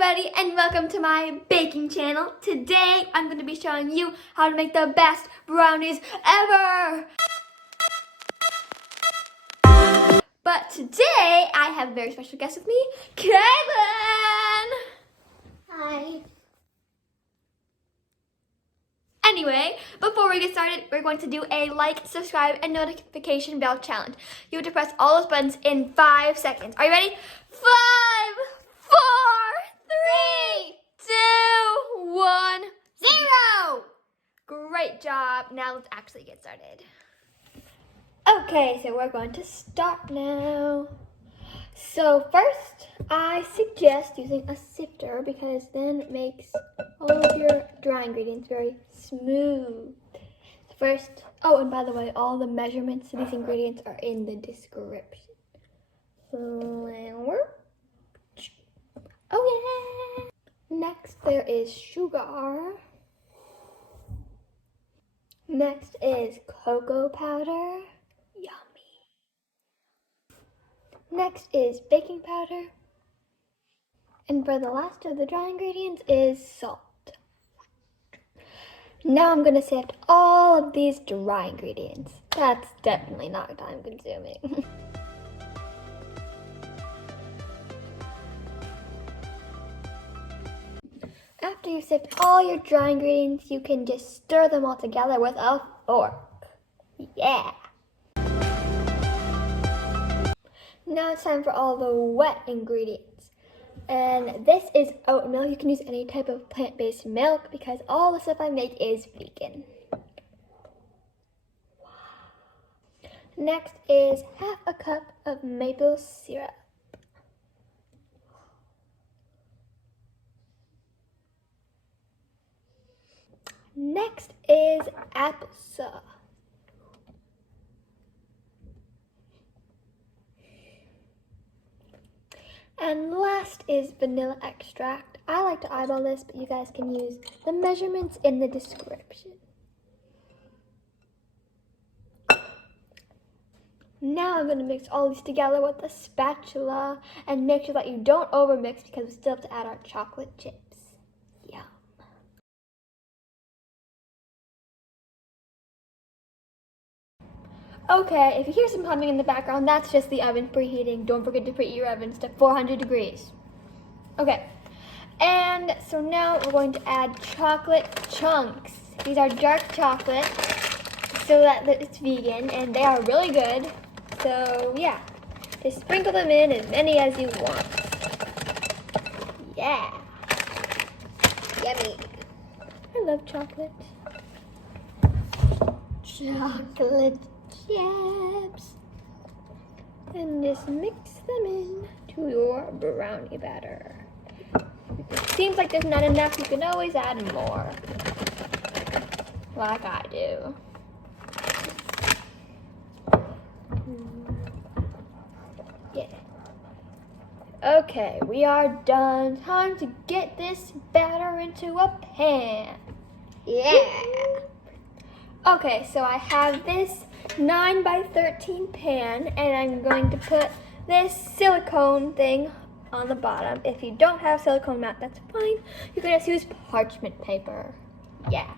everybody, and welcome to my baking channel. Today I'm going to be showing you how to make the best brownies ever. But today I have a very special guest with me, Jadyn. Hi. Anyway, before we get started, we're going to do a like, subscribe, and notification bell challenge. You have to press all those buttons in 5 seconds. Are you ready? 5, 4, 3, 2, 1, 0. Great job. Now let's actually get started. Okay, so we're going to start now. So first, I suggest using a sifter because then it makes all of your dry ingredients very smooth. First, oh, and by the way, all the measurements of these ingredients are in the description. Flour. Oh yeah. Next, there is sugar. Next is cocoa powder. Yummy. Next is baking powder. And for the last of the dry ingredients is salt. Now I'm going to sift all of these dry ingredients. That's definitely not time consuming. After you sift all your dry ingredients, you can just stir them all together with a fork. Yeah! Now it's time for all the wet ingredients. And this is oatmeal. You can use any type of plant-based milk because all the stuff I make is vegan. Next is half a cup of maple syrup. Next is applesauce. And last is vanilla extract. I like to eyeball this, but you guys can use the measurements in the description. Now I'm going to mix all these together with a spatula and make sure that you don't overmix because we still have to add our chocolate chips. Yum. Okay, if you hear some humming in the background, that's just the oven preheating. Don't forget to preheat your ovens to 400 degrees. Okay, and so now we're going to add chocolate chunks. These are dark chocolate, so that it's vegan, and they are really good. So yeah, just sprinkle them in as many as you want. Yeah. Yummy. I love chocolate. Chocolate chips. And just mix them in to your brownie batter. Seems like there's not enough, you can always add more. Like I do. Yeah. Okay, we are done. Time to get this batter into a pan. Yeah. Okay, so I have this 9 by 13 pan, and I'm going to put this silicone thing on the bottom. If you don't have silicone mat, that's fine. You can just use parchment paper. Yeah.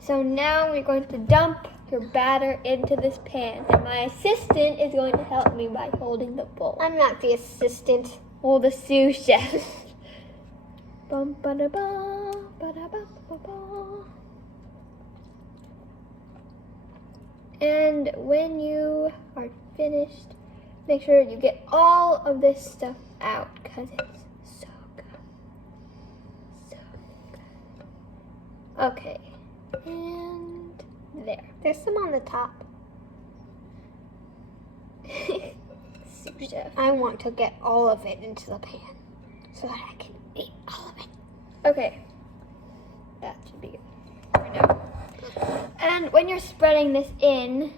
So now we're going to dump your batter into this pan, and my assistant is going to help me by holding the bowl. I'm not the assistant. Well, the sous chef. Bum ba da ba ba da ba ba ba. And when you are finished, make sure you get all of this stuff out because it's so good. So good. Okay. And there. There's some on the top. Sous chef. I want to get all of it into the pan so that I can eat all of it. Okay. That should be good for now. And when you're spreading this in,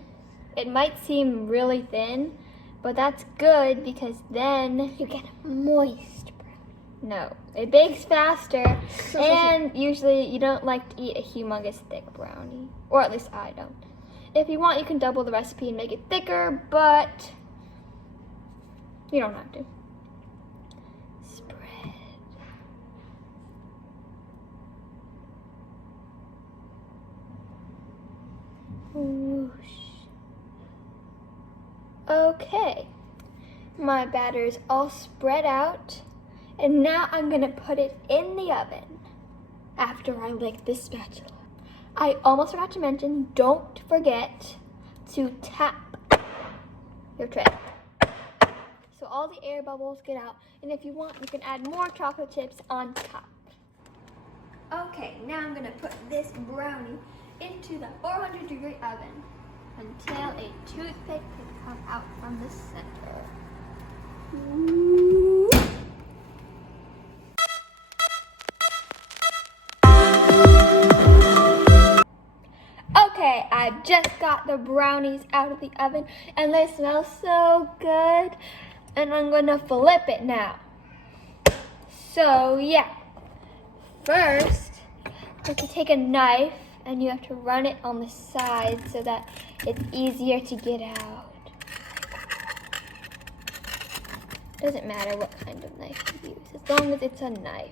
it might seem really thin, but that's good because then You get a moist brownie. no, it bakes faster, and usually you don't like to eat a humongous thick brownie, or at least I don't. If you want, you can double the recipe and make it thicker, but you don't have to. Spread. Whoosh. Okay, my batter is all spread out, and now I'm gonna put it in the oven after I lick this spatula. I almost forgot to mention, don't forget to tap your tray so all the air bubbles get out, and if you want, you can add more chocolate chips on top. Okay, now I'm gonna put this brownie into the 400-degree oven until a toothpick can come out from the center. Ooh. Okay, I just got the brownies out of the oven and they smell so good. And I'm gonna flip it now. So yeah, first you have to take a knife and you have to run it on the side so that it's easier to get out. Doesn't matter what kind of knife you use, as long as it's a knife.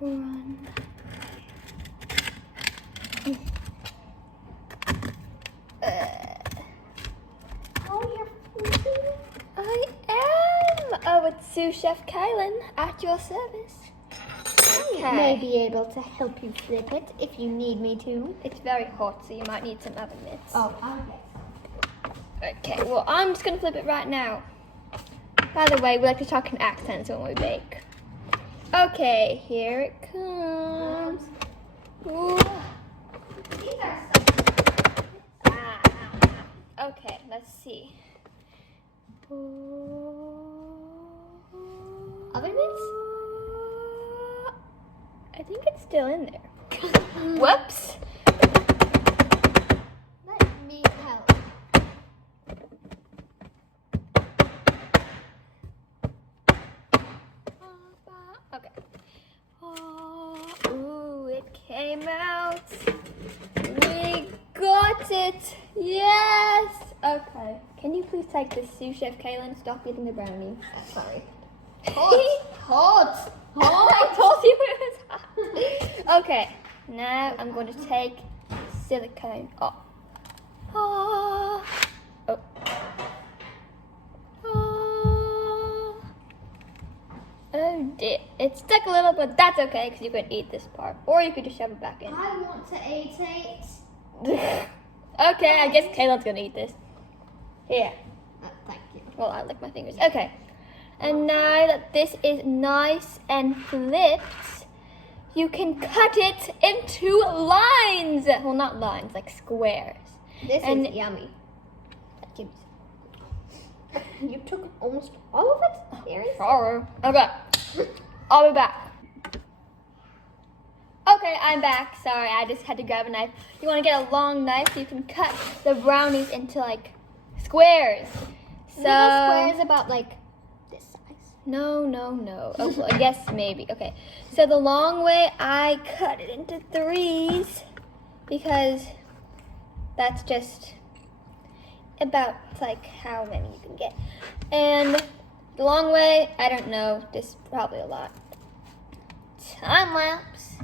Run. I am! Oh, it's Sous Chef Kylan at your service. I may be able to help you flip it if you need me to. It's very hot, so you might need some oven mitts. Oh, okay. Okay, well, I'm just gonna flip it right now. By the way, we like to talk in accents when we bake. Okay, here it comes. Ooh. These are Okay, let's see. oven mitts? I think it's still in there. Whoops. Let me help. Okay. Ooh, it came out. We got it. Yes. Okay. Can you please take this Sous Chef Kaylin? Stop eating the brownie. Sorry. Hot. I told you it was hot. Okay. Now I'm going to take silicone off. Oh. Oh. Oh dear, it stuck a little, but that's okay because you could eat this part, or you could just shove it back in. I want to eat it. Okay, I guess Kayla's gonna eat this. Here. Thank you. Well, I lick my fingers. Okay, and now that this is nice and flipped, you can cut it into lines. Well, not lines, like squares. This And- is yummy. You took almost all of it? Seriously? Sorry. Okay, I'll be back. Okay, I'm back. Sorry, I just had to grab a knife. You want to get a long knife so you can cut the brownies into like squares. So Little squares about like this size. No. Oh, well, I guess maybe. Okay, so the long way I cut it into threes because that's just about like how many you can get. And the long way, I don't know, just probably a lot. Time lapse.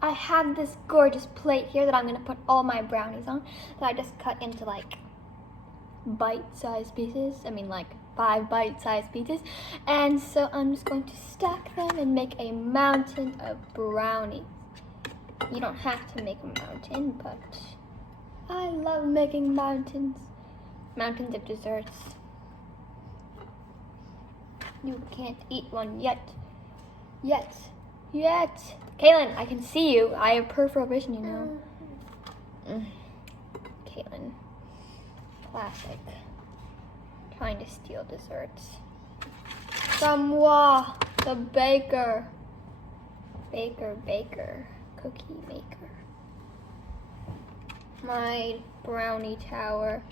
I have this gorgeous plate here that I'm gonna put all my brownies on that I just cut into like bite-sized pieces. I mean like 5 bite-sized pieces. And so I'm just going to stack them and make a mountain of brownies. You don't have to make a mountain, but I love making mountains. Mountains of desserts. You can't eat one yet. Kaylin, I can see you. I have peripheral vision, you know. Kaylin. Classic. Trying to steal desserts. From moi, the baker. Baker. Cookie maker. My brownie tower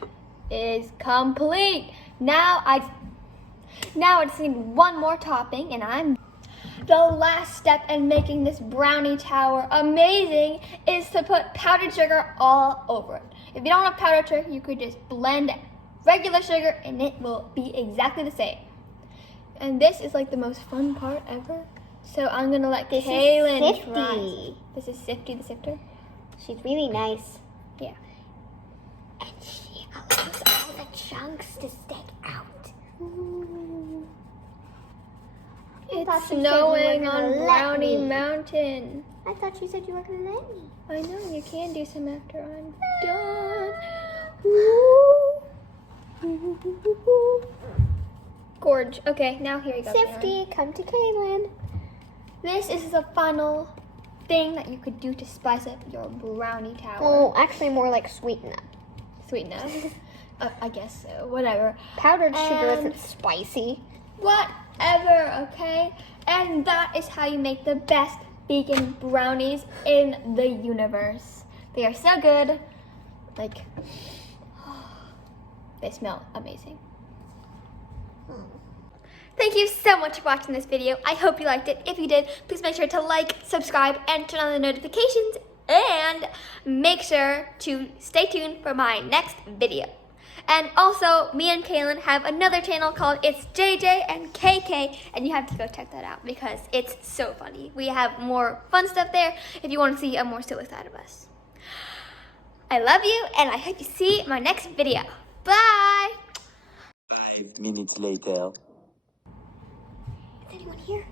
is complete. Now I just need one more topping and I'm the last step in making this brownie tower amazing is to put powdered sugar all over it. If you don't have powdered sugar, you could just blend regular sugar and it will be exactly the same. And this is like the most fun part ever. So I'm gonna let Kaylin try. This is Sifty the sifter. She's really nice. Yeah. And she allows all the chunks to stick out. It's snowing on Brownie Mountain. I thought you said you were gonna let me. I know, you can do some after I'm done. Gorge. Okay, now here you go. Sifty, come to Kaylin. This is the final thing that you could do to spice up your brownie tower. Well, actually more like sweeten up. Sweeten up. I guess so. Whatever. Powdered sugar And- isn't spicy. Whatever, okay? And that is how you make the best vegan brownies in the universe. They are so good. Like, they smell amazing. Thank you so much for watching this video. I hope you liked it. If you did, please make sure to like, subscribe, and turn on the notifications. And make sure to stay tuned for my next video. And also, me and Kaylin have another channel called It's JJ and KK, and you have to go check that out because it's so funny. We have more fun stuff there if you want to see a more silly side of us. I love you, and I hope you see my next video. Bye! 5 minutes later. Is anyone here?